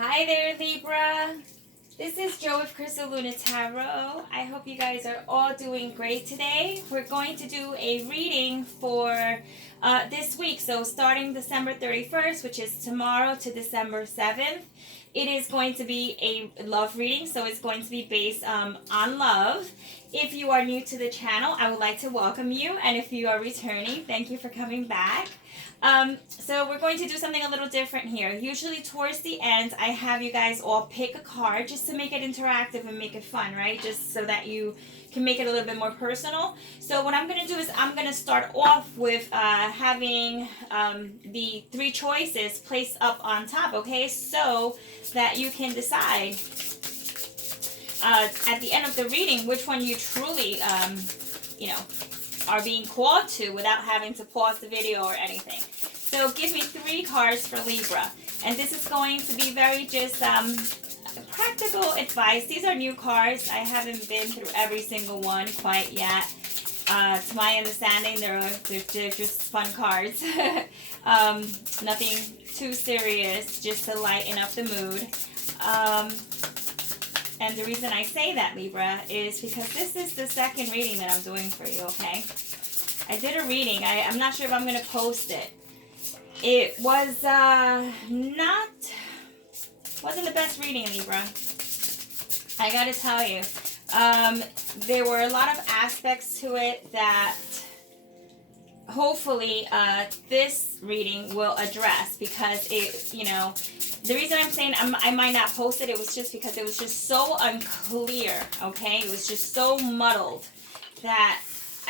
Hi there, Libra. This is Jo with Crystal Luna Tarot. I hope you guys are all doing great today. We're going to do a reading for this week. So starting December 31st, which is tomorrow, to December 7th. It is going to be a love reading, so it's going to be based on love. If you are new to the channel, I would like to welcome you. And if you are returning, thank you for coming back. So we're going to do something a little different here. Usually towards the end, I have you guys all pick a card just to make it interactive and make it fun, right? Just so that you can make it a little bit more personal. So what I'm going to do is I'm going to start off with having the three choices placed up on top, okay? So that you can decide at the end of the reading which one you truly, are being called to without having to pause the video or anything. So give me three cards for Libra. And this is going to be very just practical advice. These are new cards. I haven't been through every single one quite yet. To my understanding, they're just fun cards. Nothing too serious, just to lighten up the mood. And the reason I say that, Libra, is because this is the second reading that I'm doing for you, okay? I did a reading. I'm not sure if I'm going to post it. It was wasn't the best reading, Libra. I got to tell you. There were a lot of aspects to it that hopefully this reading will address, because it, the reason I'm saying I might not post it, it was just because it was just so unclear, okay? It was just so muddled that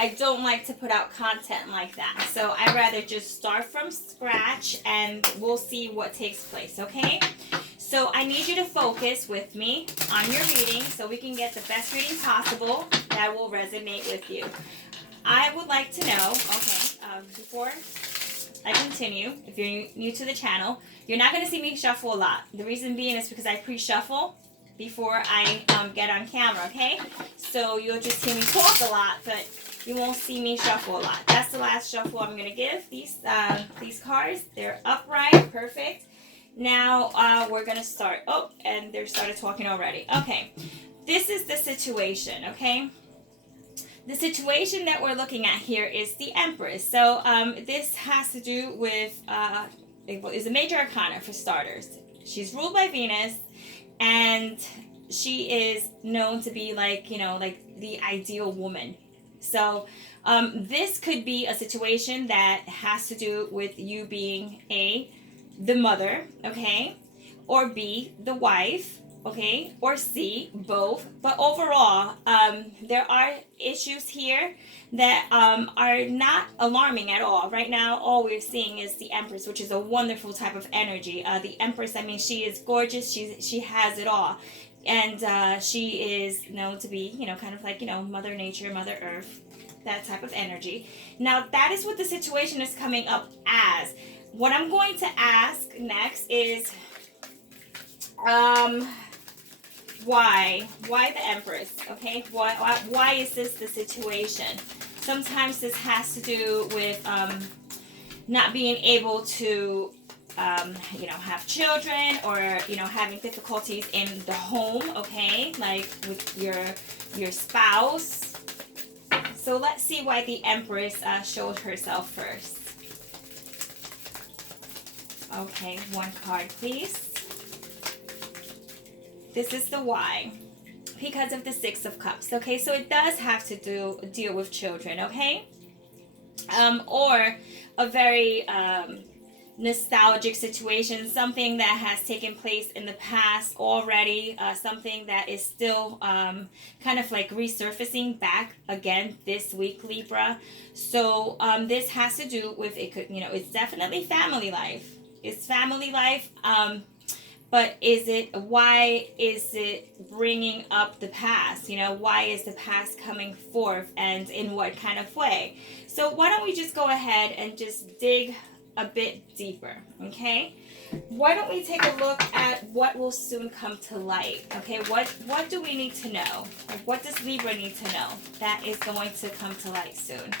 I don't like to put out content like that. So I'd rather just start from scratch and we'll see what takes place, okay? So I need you to focus with me on your reading so we can get the best reading possible that will resonate with you. I would like to know, before I continue, if you're new to the channel, you're not going to see me shuffle a lot. The reason being is because I pre-shuffle before I get on camera, okay? So you'll just hear me talk a lot, but you won't see me shuffle a lot. That's the last shuffle I'm going to give these cards. They're upright, perfect. Now we're going to start. Oh, and they started talking already. Okay, this is the situation, okay? The situation that we're looking at here is the Empress. So this has to do with, is a major arcana for starters. She's ruled by Venus, and she is known to be like the ideal woman. So this could be a situation that has to do with you being the mother, okay, or B, the wife, okay, or C, both. But overall, there are issues here that are not alarming at all. Right now, all we're seeing is the Empress, which is a wonderful type of energy. The Empress, I mean, she is gorgeous. She has it all. And she is known to be, kind of like, Mother Nature, Mother Earth, that type of energy. Now, that is what the situation is coming up as. What I'm going to ask next is, why the Empress, okay? Why is this the situation? Sometimes this has to do with not being able to have children, or having difficulties in the home, okay, like with your spouse. So let's see why the Empress showed herself first. Okay, one card, please. This is the why, because of the Six of Cups. Okay, so it does have to deal with children, okay, or a very nostalgic situation, something that has taken place in the past already, something that is still kind of like resurfacing back again this week, Libra. So this has to do with, it could, it's definitely family life. It's family life, but why is it bringing up the past? Why is the past coming forth, and in what kind of way? So why don't we just go ahead and just dig a bit deeper, okay? Why don't we take a look at what will soon come to light, okay? What do we need to know? What does Libra need to know that is going to come to light soon?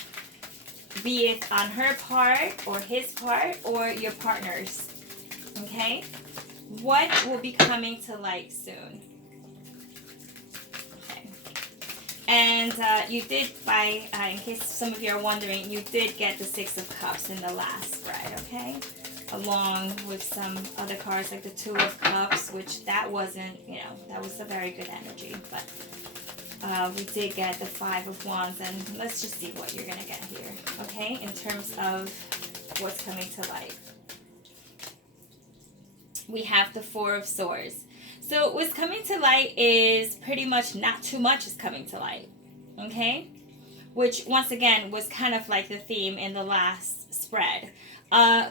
Be it on her part, or his part, or your partner's, okay? What will be coming to light soon? Okay. And you did, in case some of you are wondering, you did get the Six of Cups in the last spread, okay? Along with some other cards like the Two of Cups, which that wasn't, that was a very good energy. But we did get the Five of Wands, and let's just see what you're going to get here, okay? In terms of what's coming to light. We have the Four of Swords. So what's coming to light is pretty much not too much is coming to light, okay? Which, once again, was kind of like the theme in the last spread.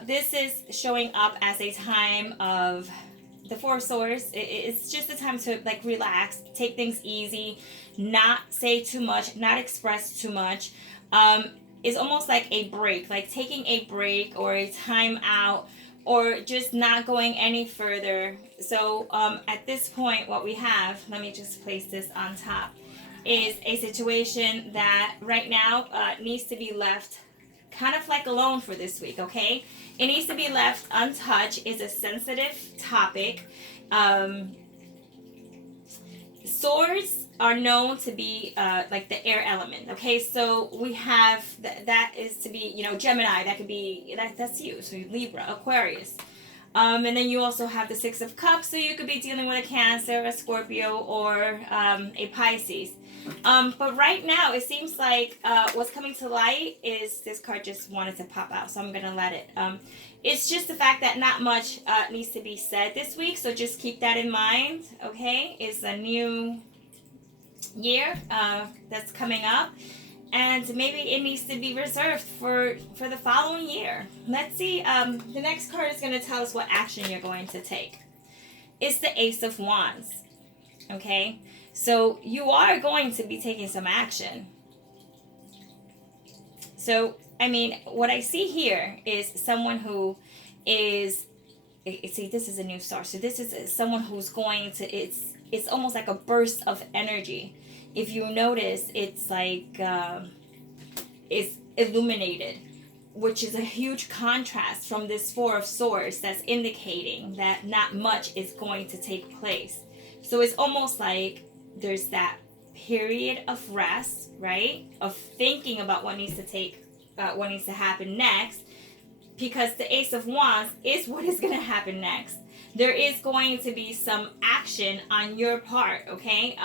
This is showing up as a time of the Four of Swords. It's just a time to, like, relax, take things easy, not say too much, not express too much. It's almost like a break, like taking a break or a time out, or just not going any further. So at this point, what we have, let me just place this on top, is a situation that right now needs to be left kind of like alone for this week, okay? It needs to be left untouched. It's a sensitive topic. Swords are known to be like the air element, okay? So we have that is to be, Gemini. That could be that's you. So Libra, Aquarius, and then you also have the Six of Cups. So you could be dealing with a Cancer, a Scorpio, or a Pisces. But right now it seems like what's coming to light is this card just wanted to pop out, so I'm gonna let it. It's just the fact that not much needs to be said this week, so just keep that in mind, okay? It's a new year that's coming up, and maybe it needs to be reserved for the following year. Let's see. The next card is going to tell us what action you're going to take. It's the Ace of Wands, okay? So you are going to be taking some action. So, I mean, what I see here is someone who is, see, this is a new star. So this is someone who's going to, it's almost like a burst of energy. If you notice, it's like it's illuminated, which is a huge contrast from this Four of Swords that's indicating that not much is going to take place. So it's almost like there's that period of rest, right? Of thinking about what needs to happen next, because the Ace of Wands is what is going to happen next. There is going to be some action on your part, okay?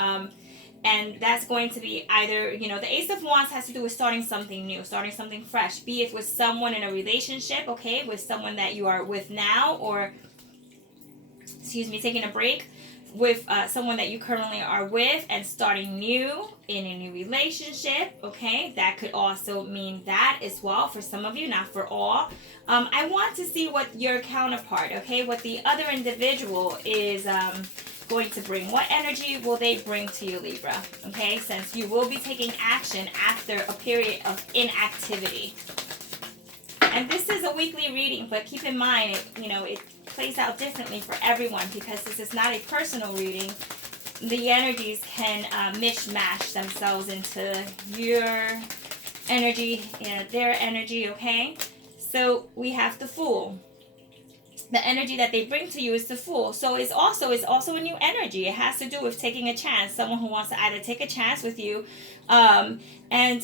And that's going to be either, the Ace of Wands has to do with starting something new, starting something fresh, be it with someone in a relationship, okay, with someone that you are with now, or, taking a break with someone that you currently are with and starting new in a new relationship, okay? That could also mean that as well for some of you, not for all. I want to see what your counterpart, okay, what the other individual is going to bring. What energy will they bring to you, Libra, okay? Since you will be taking action after a period of inactivity. And this is a weekly reading, but keep in mind, it plays out differently for everyone because this is not a personal reading. The energies can mishmash themselves into your energy, their energy, okay? So we have the Fool. The energy that they bring to you is the Fool. So it's also a new energy. It has to do with taking a chance. Someone who wants to either take a chance with you, and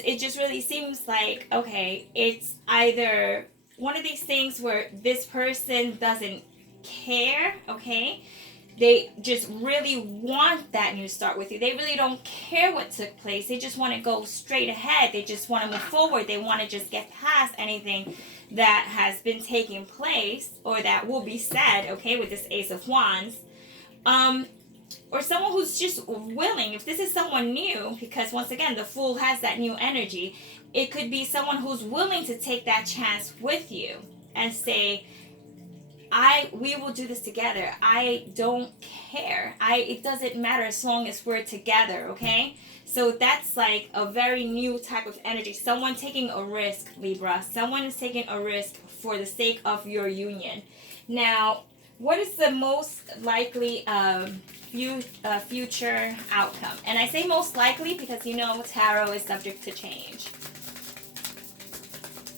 it just really seems like, okay, it's either one of these things where this person doesn't care, okay? They just really want that new start with you. They really don't care what took place. They just want to go straight ahead. They just want to move forward. They want to just get past anything that has been taking place or that will be said, okay, with this Ace of Wands. Or someone who's just willing, if this is someone new, because once again, the Fool has that new energy, it could be someone who's willing to take that chance with you and say, we will do this together. I don't care. It doesn't matter as long as we're together, okay? So that's like a very new type of energy. Someone taking a risk, Libra. Someone is taking a risk for the sake of your union. Now, what is the most likely future outcome? And I say most likely because tarot is subject to change.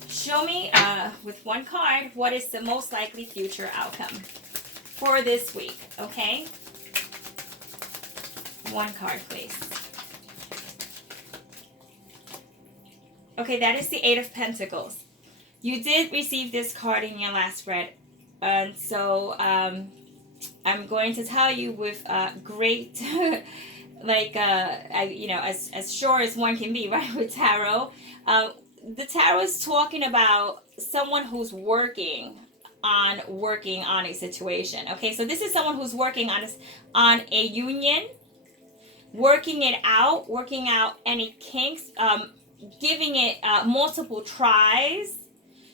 Show me with one card what is the most likely future outcome. for this week, okay? One card, please. Okay, that is the Eight of Pentacles. You did receive this card in your last spread. And so I'm going to tell you with great, like, as sure as one can be, right, with tarot. The tarot is talking about someone who's working on a situation. Okay, so this is someone who's working on a union, working out any kinks, giving it multiple tries.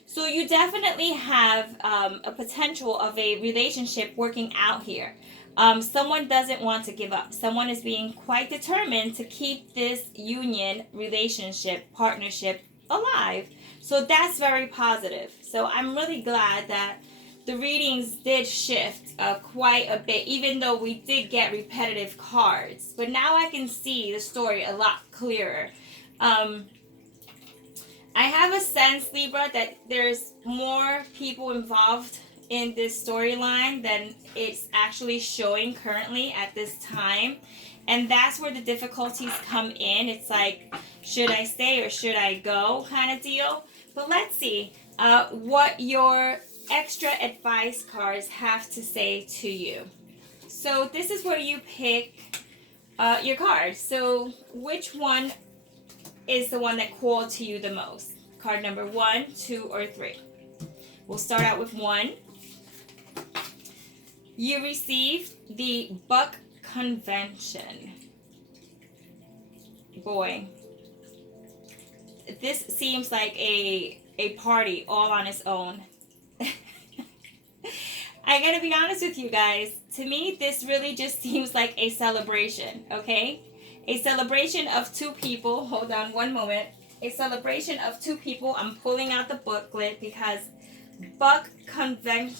So you definitely have a potential of a relationship working out here. Someone doesn't want to give up. Someone is being quite determined to keep this union, relationship, partnership alive. So that's very positive. So I'm really glad that the readings did shift quite a bit, even though we did get repetitive cards. But now I can see the story a lot clearer. I have a sense, Libra, that there's more people involved in this storyline than it's actually showing currently at this time. And that's where the difficulties come in. It's like, should I stay or should I go kind of deal? But let's see what your extra advice cards have to say to you. So this is where you pick your card. So which one is the one that called to you the most? Card number 1, 2, or 3. We'll start out with 1. You received the Buck Convention. Boy, this seems like a party all on its own. I gotta be honest with you guys. To me, this really just seems like a celebration, okay? A celebration of two people. Hold on one moment. A celebration of two people. I'm pulling out the booklet because Buck Convention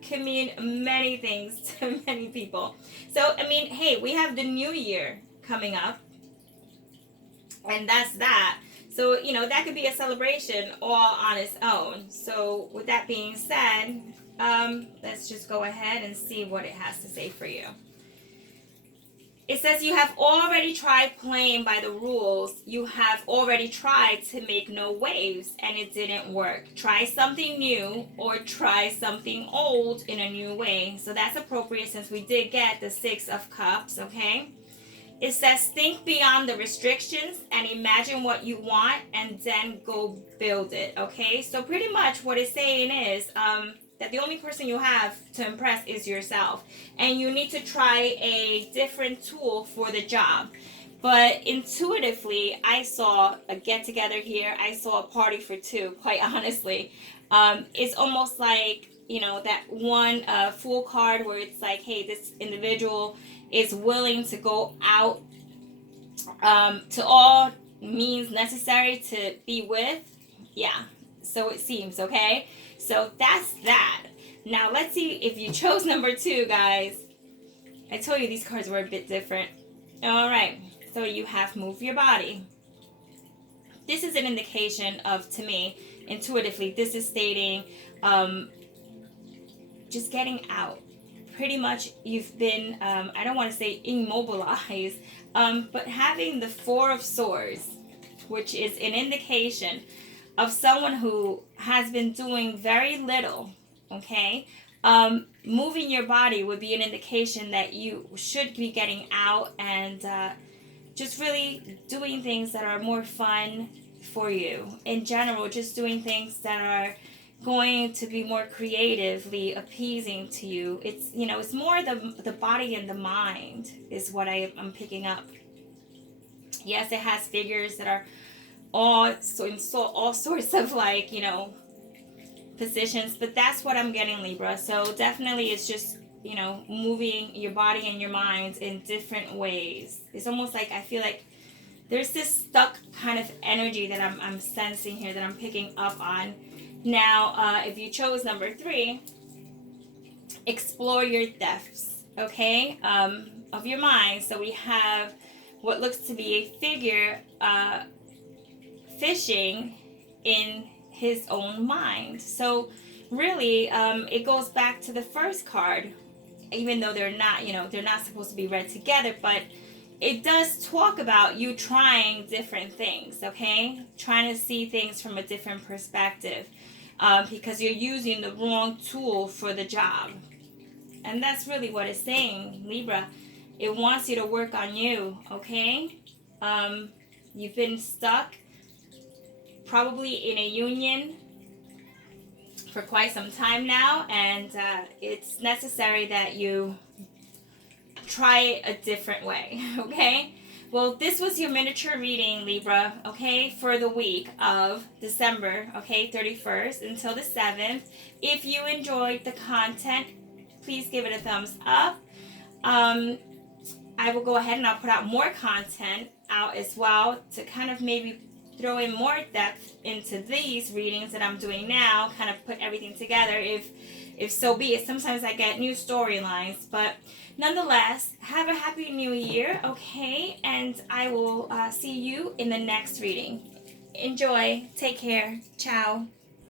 can mean many things to many people. So, I mean, hey, we have the new year coming up. And that's that. So, you know, that could be a celebration all on its own. So, with that being said, let's just go ahead and see what it has to say for you. It says you have already tried playing by the rules. You have already tried to make no waves and it didn't work. Try something new or try something old in a new way. So that's appropriate since we did get the 6 of Cups, okay? It says think beyond the restrictions and imagine what you want and then go build it, okay? So pretty much what it's saying is that the only person you have to impress is yourself. And you need to try a different tool for the job. But intuitively, I saw a get-together here. I saw a party for two, quite honestly. It's almost like, you know, that one Fool card where it's like, hey, this individual is willing to go out to all means necessary to be with. Yeah, so it seems, okay? So that's that. Now let's see if you chose number 2, guys. I told you these cards were a bit different. All right, so you have move your body. This is an indication of, to me, intuitively, this is stating just getting out. Pretty much you've been, I don't want to say immobilized, but having the 4 of Swords, which is an indication of someone who has been doing very little, okay? Moving your body would be an indication that you should be getting out and just really doing things that are more fun for you. In general, just doing things that are going to be more creatively appeasing to you. It's, you know, it's more the body and the mind is what I'm picking up. Yes, it has figures that are all sorts of, like, you know, positions, but that's what I'm getting, Libra. So definitely it's just, you know, moving your body and your mind in different ways. It's almost like I feel like there's this stuck kind of energy that I'm sensing here that I'm picking up on. Now, if you chose number 3, explore your depths, okay, of your mind. So we have what looks to be a figure fishing in his own mind. So really, it goes back to the first card, even though they're not, they're not supposed to be read together, but it does talk about you trying different things, okay? Trying to see things from a different perspective, because you're using the wrong tool for the job. And that's really what it's saying, Libra. It wants you to work on you, okay? You've been stuck probably in a union for quite some time now, and it's necessary that you try it a different way, okay? Well, this was your miniature reading, Libra, okay, for the week of December, okay, 31st until the 7th. If you enjoyed the content, please give it a thumbs up. I will go ahead and I'll put out more content out as well to kind of maybe throw in more depth into these readings that I'm doing now, kind of put everything together if so be it. Sometimes I get new storylines, but nonetheless, have a happy new year, okay? And I will see you in the next reading. Enjoy. Take care. Ciao.